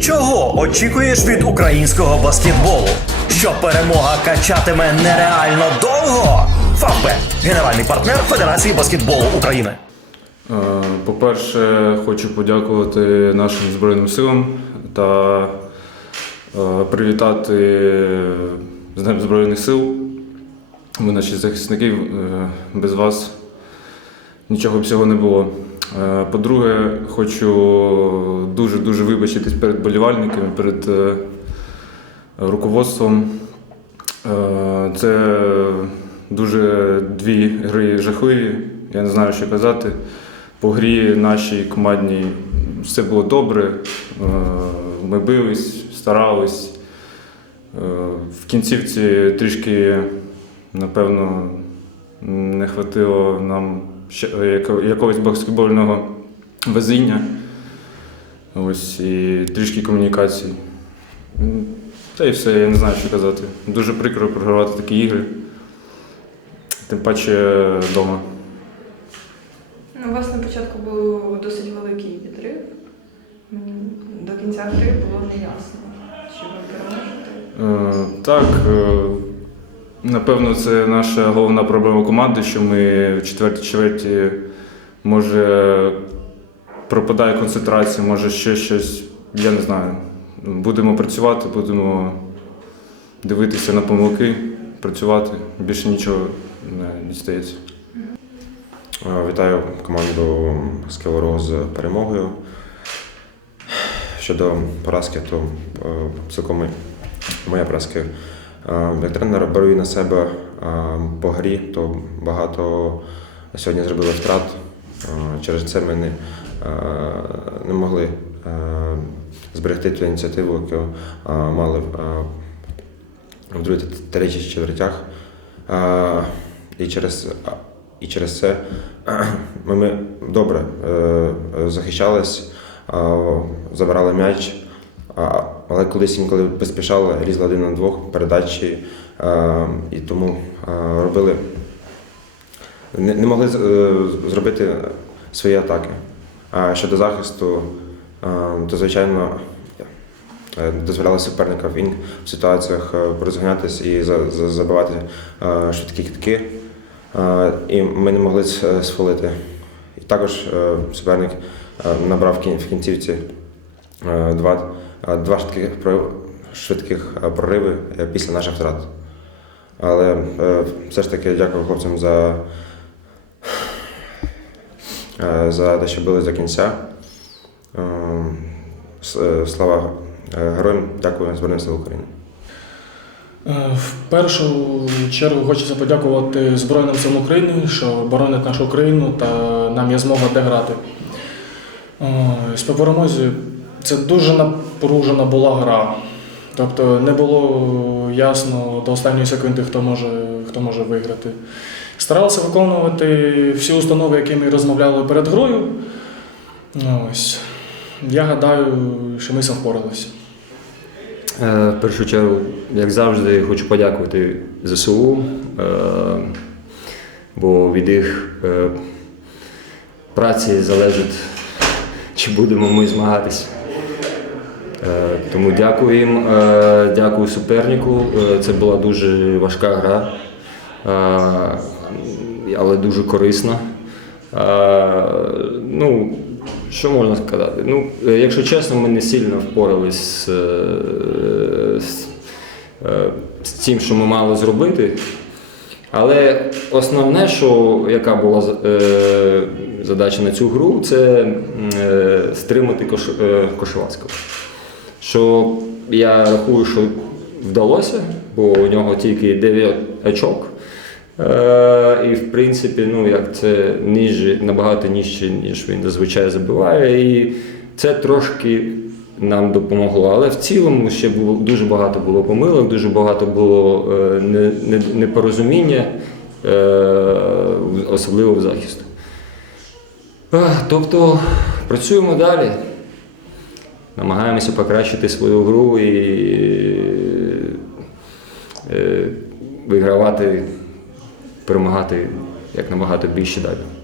Чого очікуєш від українського баскетболу? Що перемога качатиме нереально довго? Фавбет – генеральний партнер Федерації баскетболу України. Е, По-перше, хочу подякувати нашим Збройним силам та е, привітати з Днем Збройних сил. Ви наші захисники, е, без вас нічого б цього не було. Е, По-друге, хочу дуже-дуже вибачитись перед болівальниками, перед е, руководством. Е, Це дуже дві гри жахливі. Я не знаю, що казати. По грі нашій командній все було добре. Ми бились, старались. В кінцівці трішки, напевно, не хватило нам якогось баскетбольного везіння. Ось і трішки комунікацій. М, Та і все, я не знаю, що казати. Дуже прикро програвати такі ігри. Тим паче вдома. Ну, У вас на початку був досить великий відрив. До кінця гри було неясно, чи ви переможете. Е, Так, е, напевно, це наша головна проблема команди, що ми в четвертій чверті може пропадає концентрація, може ще щось, я не знаю. Будемо працювати, будемо дивитися на помилки, працювати. Більше нічого не дістається. Е, Вітаю команду Скелору з перемогою. Щодо поразки, то е, цілком моя поразка. Як тренер беру на себе по грі, то багато сьогодні зробили втрат. Через це ми не, не могли зберегти ту ініціативу, яку мали в другій третій четвертях. І через, і через це ми, добре е, захищались, забирали м'яч, а, але колись інколи поспішали, лізли один на двох передачі, е, і тому е, робили, не, не могли е, зробити свої атаки. А щодо захисту, е, то звичайно. е, Дозволяли суперникам він в ситуаціях е, розганятися і за- за- забивати е, швидкі кітки. Е, І ми не могли с- сфолити. І також е, суперник е, набрав в кінцівці два, два швидких, швидких прориви е, після наших втрат. Але е, все ж таки дякую хлопцям за, е, за те, що були до кінця. Слава героям, дякую Збройним силам України. В першу чергу хочеться подякувати Збройним силам України, що боронять нашу країну та нам є змога де грати. Ось, По це дуже напружена була гра. Тобто не було ясно до останньої секунди, хто може, хто може виграти. Старалися виконувати всі установи, які ми розмовляли перед грою. Ось. Я гадаю, що ми впоралися. Е, В першу чергу, як завжди, хочу подякувати ЗСУ, е, бо від їх е, праці залежить, чи будемо ми змагатись. Е, Тому дякую їм, е, дякую супернику. Е, Це була дуже важка гра, але дуже корисна. Ну, що можна сказати? Ну, якщо чесно, ми не сильно впорались з, з, тим, що ми мали зробити. Але основне, що яка була задача на цю гру, це стримати кош. Що я рахую, що вдалося, бо у нього тільки 9 очок. Е, і в принципі, ну як це ніж, набагато нижче, ніж він зазвичай забиває. І це трошки нам допомогло. Але в цілому ще було дуже багато було помилок, дуже багато було е, не- не- непорозуміння, е, особливо в захисту. Тобто працюємо далі. Намагаємося покращити свою гру і е, вигравати, перемагати як набагато більше далі.